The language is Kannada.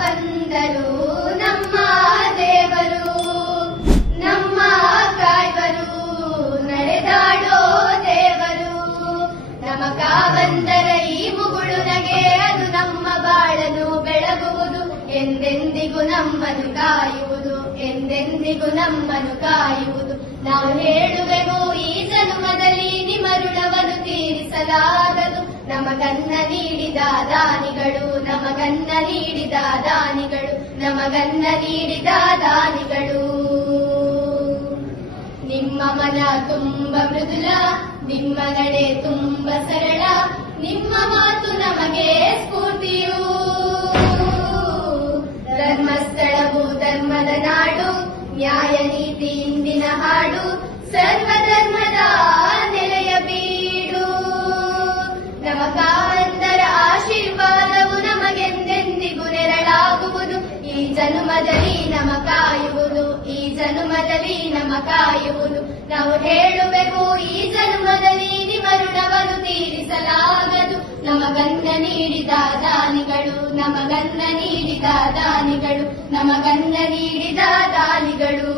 ಬಂದರು ನಮ್ಮ ದೇವರು, ನಮ್ಮ ಕಾಯ್ವರು, ನಡೆದಾಡೋ ದೇವರು. ನಮಕ ಬಂದರ ಈ ಮುಗುಳು ನಗೆ, ಅದು ನಮ್ಮ ಬಾಳನು ಬೆಳಗುವುದು. ಎಂದೆಂದಿಗೂ ನಮ್ಮನ್ನು ಕಾಯುವುದು, ಎಂದೆಂದಿಗೂ ನಮ್ಮನ್ನು ಕಾಯುವುದು. ನಾವು ಹೇಳುವೆವು ಈ ಜನ್ಮದಲ್ಲಿ ನಿಮರುಳವನ್ನು ತೀರಿಸಲಾಗದು. ನಮಗನ್ನ ನೀಡಿದ ದಾನಿಗಳು, ನಮಗನ್ನ ನೀಡಿದ ದಾನಿಗಳು, ನಮಗನ್ನ ನೀಡಿದ ದಾನಿಗಳು. ನಿಮ್ಮ ಮನ ತುಂಬ ಮೃದುಲ, ನಿಮ್ಮ ನಡೆ ತುಂಬ ಸರಳ, ನಿಮ್ಮ ಮಾತು ನಮಗೆ ಸ್ಫೂರ್ತಿಯು. ಧರ್ಮಸ್ಥಳವು ಧರ್ಮದ ನಾಡು, ನ್ಯಾಯ ನೀತಿ ಇಂದಿನ ಹಾಡು, ಸರ್ವಧರ್ಮದ ನೆಲೆಯ ಬೀಡು. ನಮಕ ಬಂದರ ಆಶೀರ್ವಾದವು ನಮಗೆಂದೆಂದಿಗೂ ನೆರಳಾಗುವುದು. ಈ ಜನುಮದಲ್ಲಿ ನಮ ಕಾಯುವುದು, ಈ ಜನುಮದಲ್ಲಿ ನಮ ಕಾಯುವುದು. ನಾವು ಹೇಳುವೆವು ಈ ಜನ್ಮದಲ್ಲಿ ನಿಮ್ಮ ಋಣವನ್ನು ತೀರಿಸಲಾಗದು. ನಮಗನ್ನ ನೀಡಿದ ದಾನಿಗಳು, ನಮಗನ್ನ ನೀಡಿದ ದಾನಿಗಳು, ನಮಗನ್ನ ನೀಡಿದ ದಾನಿಗಳು.